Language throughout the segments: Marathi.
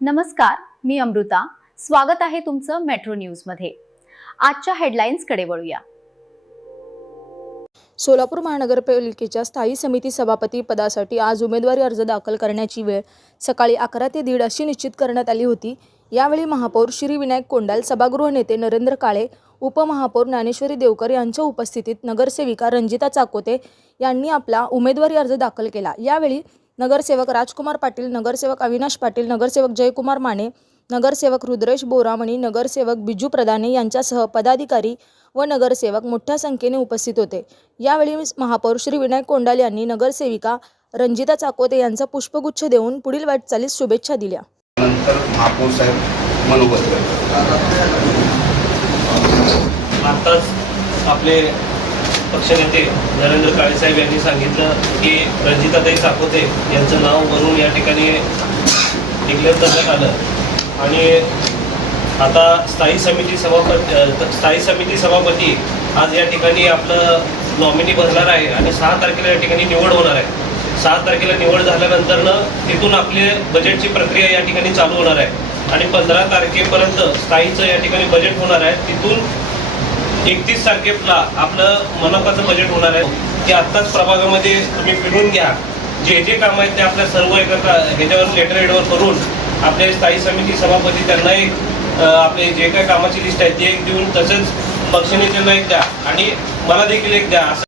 नमस्कार, मी अमृता. स्वागत आहे तुमचं मेट्रो न्यूजमध्ये. आजच्या हेडलाईन्सकडे वळूया. सोलापूर महानगरपालिकेच्या स्थायी समिती सभापती पदासाठी आज उमेदवारी अर्ज दाखल करण्याची वेळ सकाळी 11 ते 1:30 अशी निश्चित करण्यात आली होती. यावेळी महापौर श्री विनायक कोंडाल, सभागृह नेते नरेंद्र काळे, उपमहापौर ज्ञानेश्वरी देवकर यांच्या उपस्थितीत नगरसेविका रंजिता चाकोते यांनी आपला उमेदवारी अर्ज दाखल केला. यावेळी नगरसेवक राजकुमार पाटील, नगरसेवक अविनाश पाटील, नगरसेवक जयकुमार माने, नगरसेवक रुद्रेश बोरामणी, नगरसेवक बिजू प्रधाने यांच्यासह पदाधिकारी व नगरसेवक मोठ्या संख्येने उपस्थित होते. यावेळी महापौर श्री विनायक कोंडाल यांनी नगरसेविका रंजिता चाकोते यांचा पुष्पगुच्छ देऊन पुढील वाटचालीस शुभेच्छा दिल्या. नंतर महापौर साहेब मनोगत आताच आपले पक्षनेते नरेंद्र काळे साहेब यांनी सांगितलं की रंजिताताई चाकोते यांचं नाव वरून या ठिकाणी डिक्लेअर करण्यात आलं आणि आता स्थायी समिती सभापती आज या ठिकाणी आपलं नॉमिनी भरणार आहे आणि 6 तारखेला या ठिकाणी निवड होणार आहे. 6 तारखेला निवड झाल्यानंतरनं तिथून आपले बजेटची प्रक्रिया या ठिकाणी चालू होणार आहे आणि 15 तारखेपर्यंत स्थायीचं या ठिकाणी बजेट होणार आहे. तिथून 31 तारखेला आपलं मनपाचं बजेट होणार आहे. ते आत्ताच प्रभागामध्ये तुम्ही फिरून घ्या. जे जे कामं आहेत ते आपल्या सर्व एकत्र ह्याच्यावर लेटर हेडवर करून आपले स्थायी समिती सभापती त्यांना एक आपले जे काही कामाची लिस्ट आहे ती एक देऊन तसेच पक्षनेत्यांना एक द्या आणि मला देखील एक द्या. असं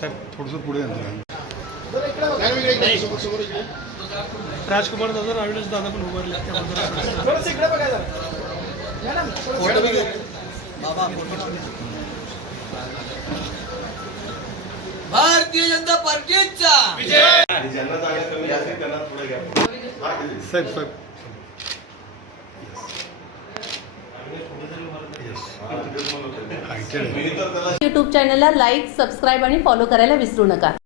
साहेब थोडंसं पुढे राजकुमार दादा, अविनाश दादा पण उभारले. भारतीय जनता पार्टीचा ज्यांना जागा कमी असेल त्यांना पुढे घ्या. साहेब साहेब यूट्यूब चॅनलला लाईक, सबस्क्राईब आणि फॉलो करायला विसरू नका.